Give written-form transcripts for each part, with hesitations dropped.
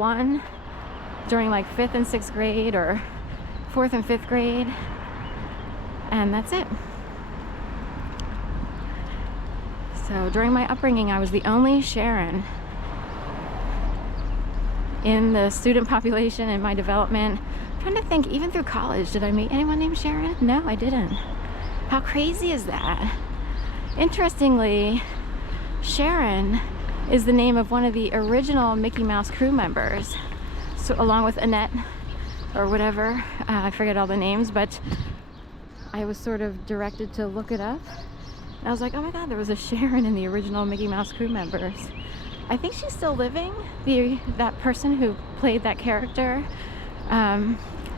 one during like 5th and 6th grade or 4th and 5th grade, and that's it. So during my upbringing, I was the only Sharon in the student population in my development. I'm trying to think, even through college, did I meet anyone named Sharon? No, I didn't. How crazy is that? Interestingly, Sharon is the name of one of the original Mickey Mouse crew members. So along with Annette or whatever, I forget all the names, but I was sort of directed to look it up. And I was like, oh my God, there was a Sharon in the original Mickey Mouse crew members. I think she's still living, that person who played that character.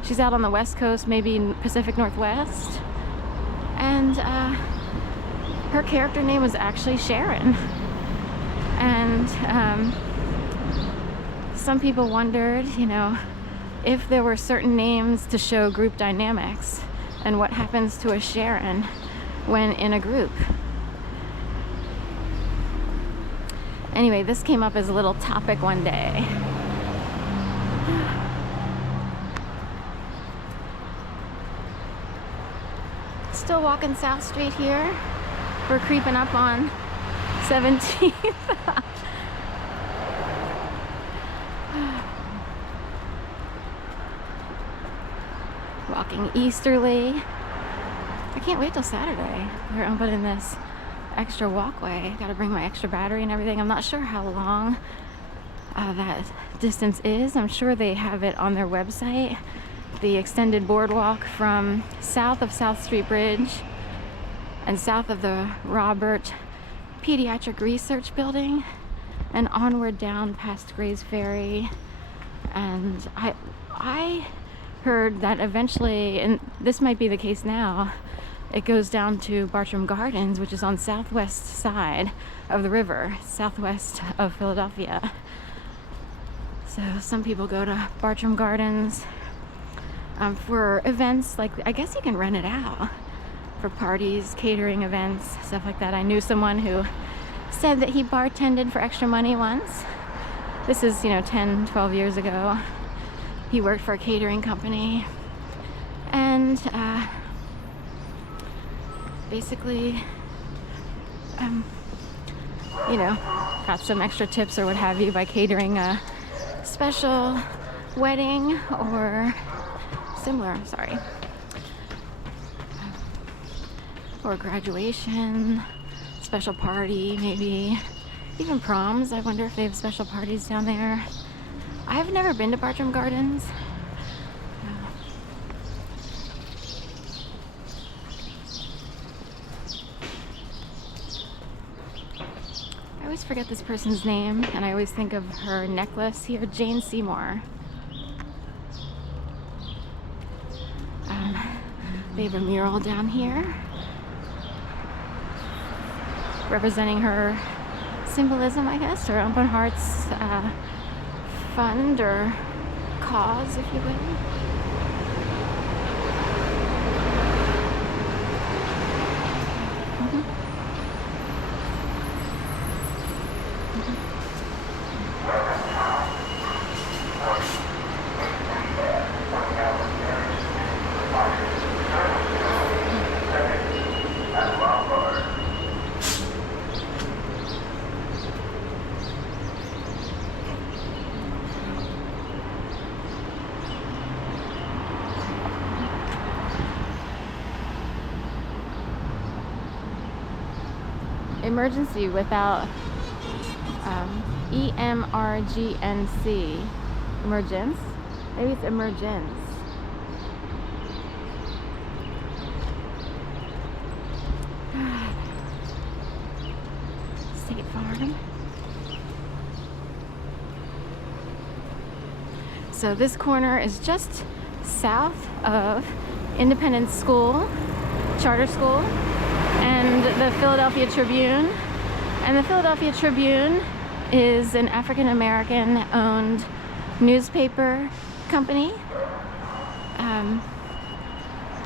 She's out on the West Coast, maybe in Pacific Northwest. And her character name was actually Sharon. And some people wondered, you know, if there were certain names to show group dynamics and what happens to a Sharon when in a group. Anyway, this came up as a little topic one day. Still walking South Street here. We're creeping up on 17th. Walking easterly. I can't wait till Saturday. They're opening this extra walkway. Got to bring my extra battery and everything. I'm not sure how long that distance is. I'm sure they have it on their website. The extended boardwalk from south of South Street Bridge and south of the Robert Pediatric Research Building and onward down past Gray's Ferry. And I heard that eventually, and this might be the case now, it goes down to Bartram Gardens, which is on southwest side of the river, southwest of Philadelphia. So some people go to Bartram Gardens for events, like I guess you can rent it out for parties, catering events, stuff like that. I knew someone who said that he bartended for extra money once. This is, 10, 12 years ago. He worked for a catering company and basically, got some extra tips or what have you by catering a special wedding or similar, or graduation, special party, maybe even proms. I wonder if they have special parties down there. I've never been to Bartram Gardens. I always forget this person's name, and I always think of her necklace here, Jane Seymour. They have a mural down here representing her symbolism, I guess, or Open Hearts fund or cause, if you will. Emergency without EMRGNC. Emergence? Maybe it's emergence. State Farm. So this corner is just south of Independence School, charter school, and the Philadelphia Tribune. And the Philadelphia Tribune is an African-American owned newspaper company.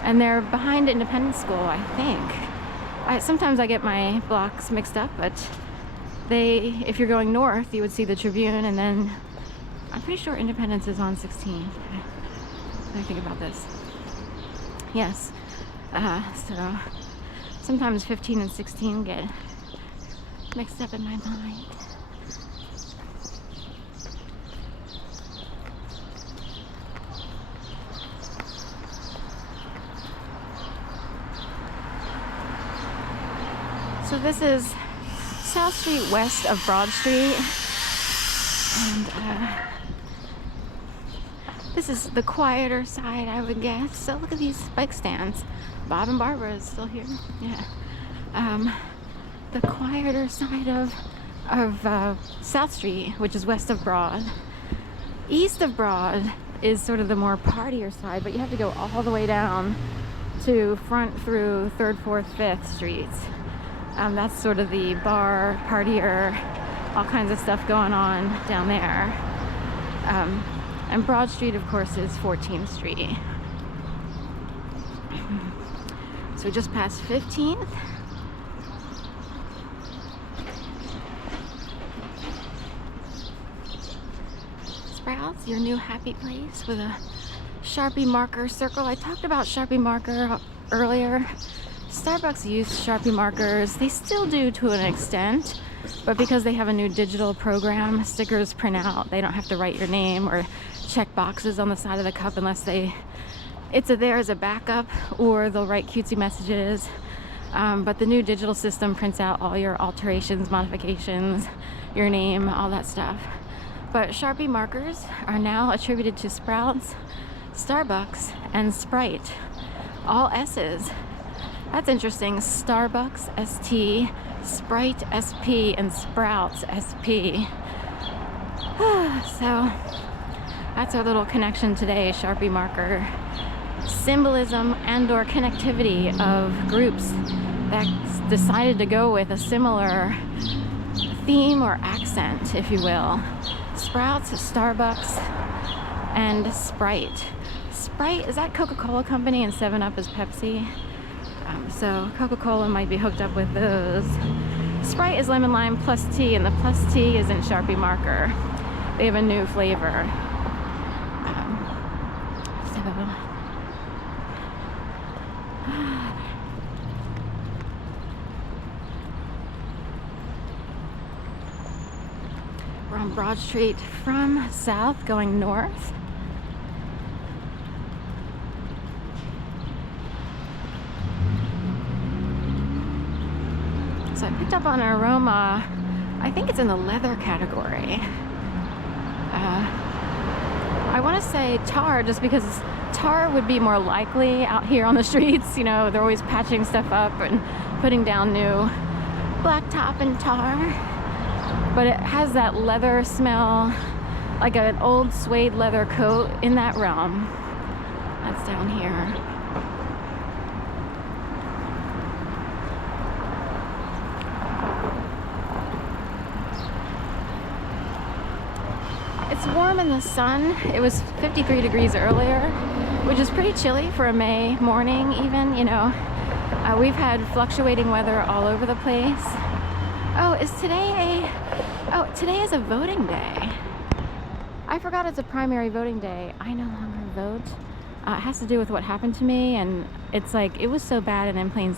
And they're behind Independence School, I think. Sometimes I get my blocks mixed up, but if you're going north, you would see the Tribune, and then I'm pretty sure Independence is on 16. Let me think about this. Yes. So sometimes 15 and 16 get mixed up in my mind. So this is South Street west of Broad Street, and this is the quieter side, I would guess. So look at these bike stands. Bob and Barbara is still here. Yeah. The quieter side of South Street, which is west of Broad. East of Broad is sort of the more partier side, but you have to go all the way down to front through 3rd, 4th, 5th Streets. That's sort of the bar, partier, all kinds of stuff going on down there. And Broad Street, of course, is 14th Street. So just past 15th. Sprouts, your new happy place with a Sharpie marker circle. I talked about Sharpie marker earlier. Starbucks used Sharpie markers. They still do to an extent, but because they have a new digital program, stickers print out. They don't have to write your name or check boxes on the side of the cup unless it's there as a backup, or they'll write cutesy messages. But the new digital system prints out all your alterations, modifications, your name, all that stuff. But Sharpie markers are now attributed to Sprouts, Starbucks, and Sprite. All S's. That's interesting. Starbucks, ST, Sprite, SP, and Sprouts, SP. So that's our little connection today, Sharpie marker. Symbolism and or connectivity of groups that decided to go with a similar theme or accent, if you will. Sprouts, Starbucks, and Sprite. Sprite, is that Coca-Cola Company, and 7-Up is Pepsi? So Coca-Cola might be hooked up with those. Sprite is lemon lime plus tea, and the plus tea is in Sharpie marker. They have a new flavor. We're on Broad Street from south going north. So I picked up on an aroma, I think it's in the leather category. I want to say tar, just because tar would be more likely out here on the streets. You know, they're always patching stuff up and putting down new blacktop and tar. But it has that leather smell, like an old suede leather coat, in that realm. That's down here. It's warm in the sun. It was 53 degrees earlier, which is pretty chilly for a May morning even, you know. We've had fluctuating weather all over the place. Oh, today is a voting day. I forgot it's a primary voting day. I no longer vote. It has to do with what happened to me, and it's like, it was so bad and in plain